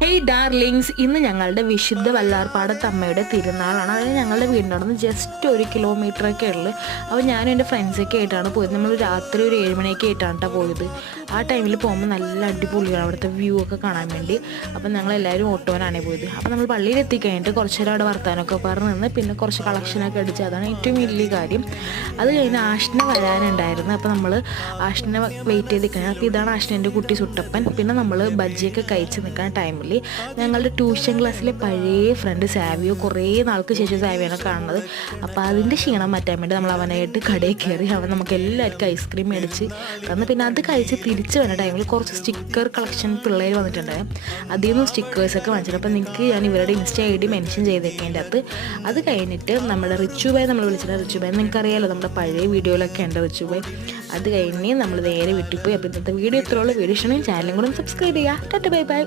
Hey darlings, ഇന്ന് ഞങ്ങളുടെ വിശുദ്ധ വല്ലാർപാടത്തമ്മയുടെ തിരുനാളാണ്. അതായത് ഞങ്ങളുടെ വീടിൻ്റെ അവിടെ നിന്ന് ജസ്റ്റ് 1 കിലോമീറ്ററൊക്കെ ഉള്ളു. അപ്പോൾ ഞാനും എൻ്റെ ഫ്രണ്ട്സൊക്കെ ആയിട്ടാണ് പോയത്. നമ്മൾ രാത്രി ഒരു 7 മണിയൊക്കെ ആയിട്ടാണ് കേട്ടോ പോയത്. ആ ടൈമിൽ പോകുമ്പോൾ നല്ല അടിപൊളിയാണ് അവിടുത്തെ വ്യൂ ഒക്കെ കാണാൻ വേണ്ടി. അപ്പോൾ ഞങ്ങളെല്ലാവരും ഓട്ടോനാണ് പോയത്. അപ്പോൾ നമ്മൾ പള്ളിയിൽ എത്തിക്കഴിഞ്ഞിട്ട് കുറച്ച് നേരം അവിടെ വർത്താനമൊക്കെ പറഞ്ഞ് നിന്ന് പിന്നെ കുറച്ച് കളക്ഷനൊക്കെ അടിച്ച്, അതാണ് ഏറ്റവും വലിയ കാര്യം. അത് കഴിഞ്ഞ് ആഷ്ന വരാനുണ്ടായിരുന്നു. അപ്പോൾ നമ്മൾ ആഷ്നെ വെയിറ്റ് ചെയ്ത് നിൽക്കണം. അപ്പോൾ ഇതാണ് ആഷ്നൻ്റെ കുട്ടി സുട്ടപ്പൻ. പിന്നെ നമ്മൾ ബജ്ജിയൊക്കെ കഴിച്ച് നിൽക്കുന്ന ടൈമിൽ ഞങ്ങളുടെ ട്യൂഷൻ ക്ലാസ്സിലെ പഴയ ഫ്രണ്ട് സാവിയോ, കുറേ നാൾക്ക് ശേഷം സാവിയാണ് കാണുന്നത്. അപ്പോൾ അതിൻ്റെ ക്ഷീണം മാറ്റാൻ വേണ്ടി നമ്മൾ അവനായിട്ട് കടയിൽ കയറി അവൻ നമുക്ക് എല്ലാവർക്കും ഐസ്ക്രീം മേടിച്ച് തന്നു. പിന്നെ അത് കഴിച്ച് തിരിച്ച് വരുന്ന ടൈമിൽ കുറച്ച് സ്റ്റിക്കർ കളക്ഷൻ പിള്ളേർ വന്നിട്ടുണ്ടായി. അതിൽ നിന്നും സ്റ്റിക്കേഴ്സൊക്കെ വാങ്ങിച്ചിട്ട് അപ്പോൾ നിങ്ങൾക്ക് ഞാൻ ഇവരുടെ ഇൻസ്റ്റ ID മെൻഷൻ ചെയ്തേക്കേൻ്റെ അകത്ത്. അത് കഴിഞ്ഞിട്ട് നമ്മുടെ റിച്ചു ബായ് നമ്മൾ വിളിച്ചിട്ട്, റിച്ചു ബായ് നിങ്ങൾക്കറിയാമല്ലോ, നമ്മുടെ പഴയ വീഡിയോയിലൊക്കെ ഉണ്ട് റിച്ചു ബായ്. അത് കഴിഞ്ഞ് നമ്മൾ നേരെ വീട്ടിൽ പോയി. അപ്പോൾ ഇന്നത്തെ വീഡിയോ ഇത്രയുള്ള വീഡിയോ ഇഷ്ടമാണെങ്കിൽ ചാനലും കൂടെ സബ്സ്ക്രൈബ് ചെയ്യുക. Tata bye bye.